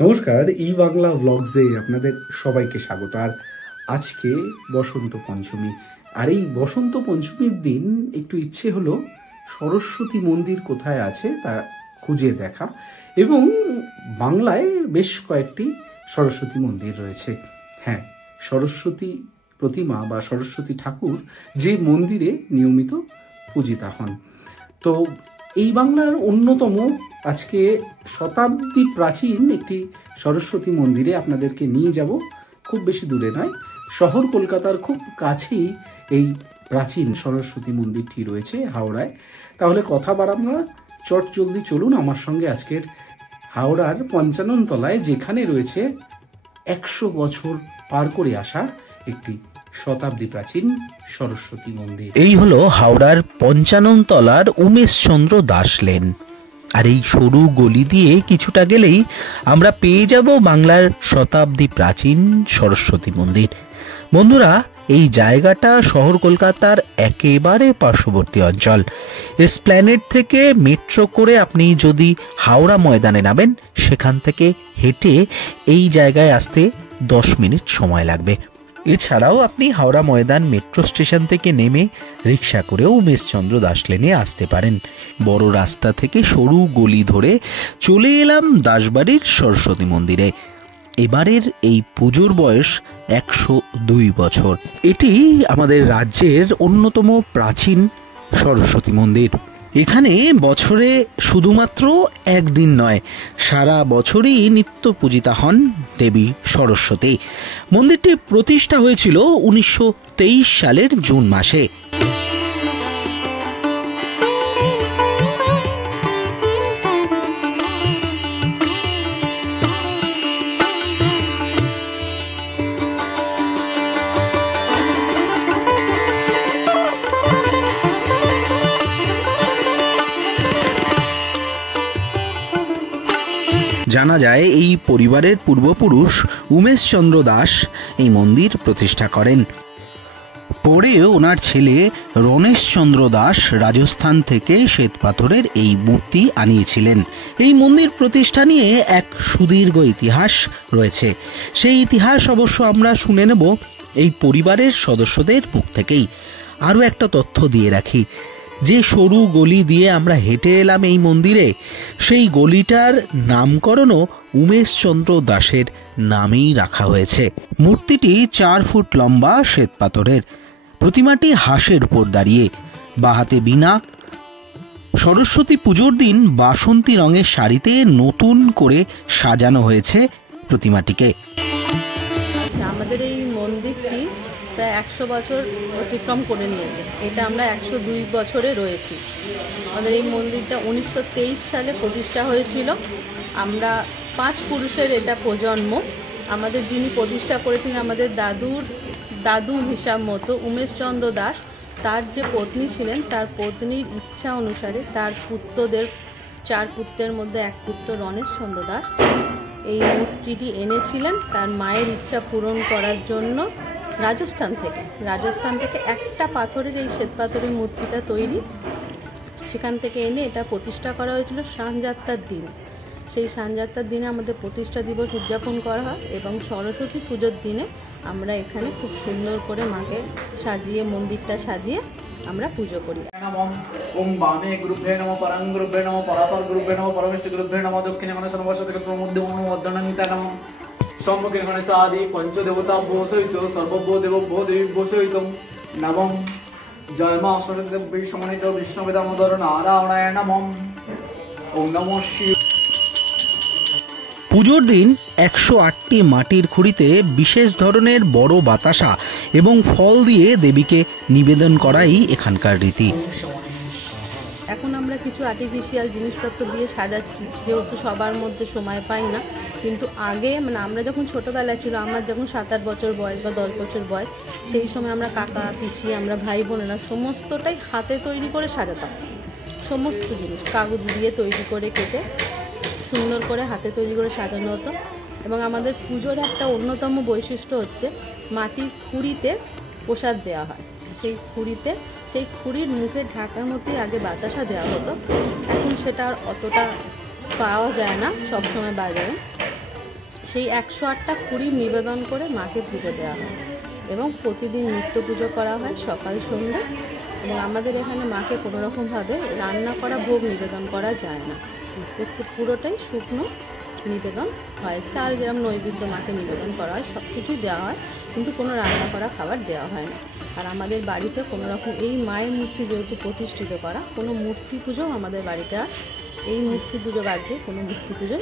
নমস্কার, ই বাংলা ব্লগসে আপনাদের সবাইকে স্বাগত। আর আজকে বসন্ত পঞ্চমী, আর এই বসন্ত পঞ্চমীর দিন একটু ইচ্ছে হলো সরস্বতী মন্দির কোথায় আছে তা খুঁজে দেখা, এবং বাংলায় বেশ কয়েকটি সরস্বতী মন্দির রয়েছে। হ্যাঁ, সরস্বতী প্রতিমা বা সরস্বতী ঠাকুর যে মন্দিরে নিয়মিত পূজিতা হন। তো এই বাংলার অন্যতম আজকে শতাব্দী প্রাচীন একটি সরস্বতী মন্দিরে আপনাদেরকে নিয়ে যাব। খুব বেশি দূরে নয়, শহর কলকাতার খুব কাছেই এই প্রাচীন সরস্বতী মন্দিরটি রয়েছে হাওড়ায়। তাহলে কথা বাড়াবো না, চট জলদি চলুন আমার সঙ্গে আজকের হাওড়ার পঞ্চানন তলায়, যেখানে রয়েছে 100 বছর পার করে আসা একটি শতাব্দী প্রাচীন সরস্বতী মন্দির। এই হলো হাওড়ার পঞ্চানন তলার উমেশচন্দ্র দাস লেন। আর এই সরু গলি দিয়ে কিছুটা গেলেই আমরা পেয়ে যাব বাংলার শতাব্দী প্রাচীন সরস্বতী মন্দির। বন্ধুরা, এই জায়গাটা শহর কলকাতার একেবারে পার্শ্ববর্তী অঞ্চল। এসপ্ল্যানেড থেকে মেট্রো করে আপনি যদি হাওড়া ময়দানে নামেন, সেখান থেকে হেঁটে এই জায়গায় আসতে 10 মিনিট সময় লাগবে। এছাড়াও আপনি হাওড়া ময়দান মেট্রো স্টেশন থেকে নেমে রিক্সা করেও উমেশচন্দ্র দাস লেনে আসতে পারেন। বড় রাস্তা থেকে সরু গলি ধরে চলে এলাম দাসবাড়ির সরস্বতী মন্দিরে। এবারের এই পুজোর বয়স 102 বছর। এটি আমাদের রাজ্যের অন্যতম প্রাচীন সরস্বতী মন্দির। এখানে বছরে শুধুমাত্র একদিন নয়, সারা বছরই নিত্য পূজিতা হন দেবী সরস্বতী। মন্দিরটি প্রতিষ্ঠা হয়েছিল 1923 সালের জুন মাসে। জানা যায় এই পরিবারের পূর্বপুরুষ উমেশচন্দ্র দাস এই মন্দির প্রতিষ্ঠা করেন। পরে ওনার ছেলে রণেশচন্দ্র দাস রাজস্থান থেকে শ্বেতপাথরের এই মূর্তি আনিয়েছিলেন। এই মন্দির প্রতিষ্ঠা নিয়ে এক সুদীর্ঘ ইতিহাস রয়েছে। সেই ইতিহাস অবশ্য আমরা শুনে নেব এই পরিবারের সদস্যদের মুখ থেকেই। আরও একটা তথ্য দিয়ে রাখি, যে সরু গলি দিয়ে আমরা হেঁটে এলাম এই মন্দিরে, সেই গলিটার নামকরণও উমেশচন্দ্র দাসের নামেই রাখা হয়েছে। মূর্তিটি 4 ফুট লম্বা, শ্বেতপাথরের। প্রতিমাটি হাঁসের উপর দাঁড়িয়ে, বাহাতে বীণা। সরস্বতী পুজোর দিন বাসন্তী রঙের শাড়িতে নতুন করে সাজানো হয়েছে প্রতিমাটিকে। আমাদের এই মন্দিরটি প্রায় 100 বছর অতিক্রম করে নিয়েছে। এটা আমরা 102 বছরে রয়েছি। আমাদের এই মন্দিরটা 1923 সালে প্রতিষ্ঠা হয়েছিল। আমরা 5 পুরুষের এটা প্রজন্ম। আমাদের যিনি প্রতিষ্ঠা করেছিলেন, আমাদের দাদু হিসাব মতো উমেশচন্দ্র দাস, তার যে পত্নী ছিলেন, তার পত্নীর ইচ্ছা অনুসারে তার পুত্রদের 4 পুত্রের মধ্যে এক পুত্র রণেশচন্দ্র দাস এই মূর্তিটি এনেছিলেন তার মায়ের ইচ্ছা পূরণ করার জন্য। রাজস্থান থেকে একটা পাথরের, এই শ্বেতপাথরের মূর্তিটা তৈরি, সেখান থেকে এনে এটা প্রতিষ্ঠা করা হয়েছিল সানযাত্রার দিন। সেই সানযাত্রার দিনে আমাদের প্রতিষ্ঠা দিবস উদযাপন করা হয়, এবং সরস্বতী পুজোর দিনে আমরা এখানে খুব সুন্দর করে মাকে সাজিয়ে, মন্দিরটা সাজিয়ে আমরা পুজো করি। ওম বামে গুরুভ্যে নমঃ, পরং গুরুভ্যে নমঃ, পরাপর গুরুভ্যে নমঃ, পরমেষ্ঠ গুরুভ্যে নমঃ, দক্ষিণে গণেশ নমঃ, প্রমুদ্যে মধ্যনন্তা নমঃ, সম্মুখে গণেশ আদি পঞ্চদেবতা ভূষয়িত, সর্বভূ দেবভূ দেবী ভূষয়িত নমঃ। জয় মা সরস্বতী সমন্বিত বিষ্ণুবেদামোদর নারায়ণায় নমঃ। ওম নমঃ শিব। পুজোর দিন 108টি মাটির খুঁড়িতে বিশেষ ধরনের বড় বাতাসা এবং ফল দিয়ে দেবীকে নিবেদন করাই এখানকার রীতি। এখন আমরা কিছু আর্টিফিশিয়াল জিনিসপত্র দিয়ে সাজাচ্ছি, যেহেতু সবার মধ্যে সময় পাই না। কিন্তু আগে, আমরা যখন ছোটোবেলা ছিল, আমার যখন 7-8 বছর বয়স বা 10 বছর বয়স, সেই সময় আমরা কাকা পিসি, আমরা ভাই বোনেরা সমস্তটাই হাতে তৈরি করে সাজাতাম। সমস্ত জিনিস কাগজ দিয়ে তৈরি করে কেটে সুন্দর করে হাতে তৈরি করে সাজানো হতো। এবং আমাদের পুজোর একটা অন্যতম বৈশিষ্ট্য হচ্ছে মাটির খুঁড়িতে প্রসাদ দেওয়া হয়। সেই খুঁড়ির মুখের ঢাকার মধ্যেই আগে বাতাসা দেওয়া হতো। এখন সেটা আর অতটা পাওয়া যায় না সবসময় বাজারে। সেই 108টা কুড়ি নিবেদন করে মাকে পুজো দেওয়া হয় এবং প্রতিদিন নিত্য পুজো করা হয় সকাল সন্ধ্যা। এবং আমাদের এখানে মাকে কোনো রকমভাবে রান্না করা ভোগ নিবেদন করা যায় না, পুরোটাই শুকনো নিবেদন হয়। চাল যেরকম নৈবেদ্য মাকে নিবেদন করা হয় সব কিছুই দেওয়া হয়, কিন্তু কোনো রান্না করা খাবার দেওয়া হয় না। আর আমাদের বাড়িতে কোনো রকম এই মায়ের মূর্তি যেহেতু প্রতিষ্ঠিত করা, কোনো মূর্তি পুজো আমাদের বাড়িতে আর এই মূর্তি পুজো বাদ দিয়ে কোনো মূর্তি পুজো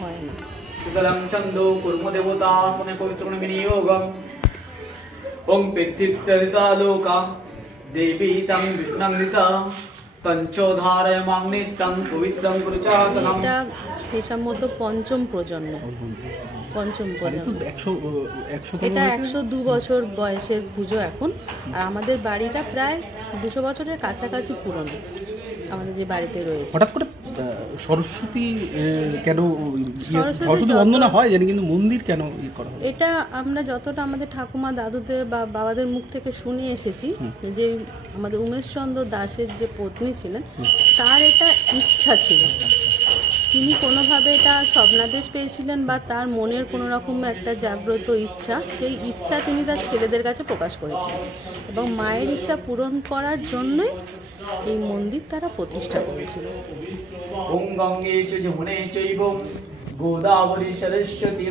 হয় না। সুতরাং ছন্দো কুর্ম দেবতা সনে পবিত্র বিনিয়োগম ওং পিতৃত্যাদিতা লোকা দেবী তং বিষ্ণাঙ্গিতা পঞ্চোধারয় মাংনিত্যং পবিত্রং কুরুচাসনম। এটা হিসাব মতো পঞ্চম প্রজন্ম। এটা 102 বছর বয়সের পুজো এখন। আর আমাদের বাড়িটা প্রায় 200 বছরের কাছাকাছি পুরনো আমাদের যে বাড়িতে রয়েছে। হঠাৎ করে সরস্বতী কেন সরস্বতী বন্দনা হয় জানি, কিন্তু মন্দির কেন করা হয়? এটা আমরা যতটা আমাদের ঠাকুমা দাদুদের বা বাবাদের মুখ থেকে শুনে এসেছি, যে আমাদের উমেশচন্দ্র দাসের যে পত্নী ছিলেন তার এটা ইচ্ছা ছিল, তিনি কোনোভাবে এটা স্বপ্নাদেশ পেয়েছিলেন বা তার মনের কোনো রকম একটা জাগ্রত ইচ্ছা, সেই ইচ্ছা তিনি তার ছেলেদের কাছে প্রকাশ করেছিলেন এবং মায়ের ইচ্ছা পূরণ করার জন্যই এই মন্দির তারা প্রতিষ্ঠা করেছিল। ওং গঙ্গে চ যমুনে চৈব গোদাবরী সরস্বতী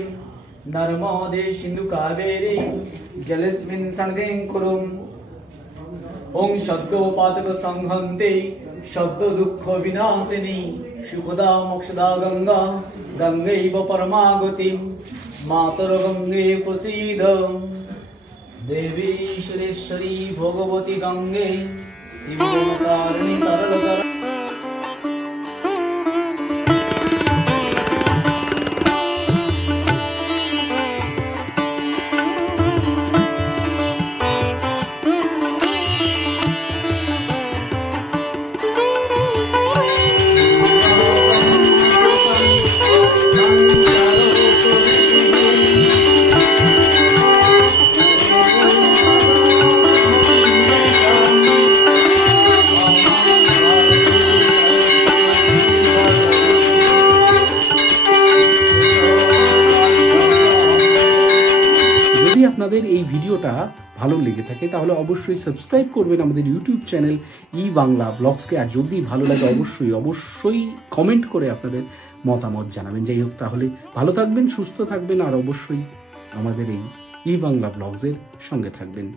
নর্মদে সিন্ধু কাবেরী জলেস্মিন সন্নিধিং কুরুম। ওং শব্দোপাতক সংহন্তে শব্দ দুঃখ বিনাশিনী সুখদা মোক্ষদা গঙ্গা গঙ্গৈব পরমাগতি মাতর গঙ্গে প্রসীদ দেবী সুরেশ্বরী ভগবতী গঙ্গে ত্রিভুবনতারিণী তরলতর। আপনাদের এই ভিডিওটা ভালো লেগে থাকে তাহলে অবশ্যই সাবস্ক্রাইব করবেন আমাদের ইউটিউব চ্যানেল ই বাংলা ব্লগসকে। আর যদি ভালো লাগে অবশ্যই কমেন্ট করে আপনাদের মতামত জানাবেন। যাই হোক, তাহলে ভালো থাকবেন, সুস্থ থাকবেন, আর অবশ্যই আমাদের এই ই বাংলা ব্লগসের সঙ্গে থাকবেন।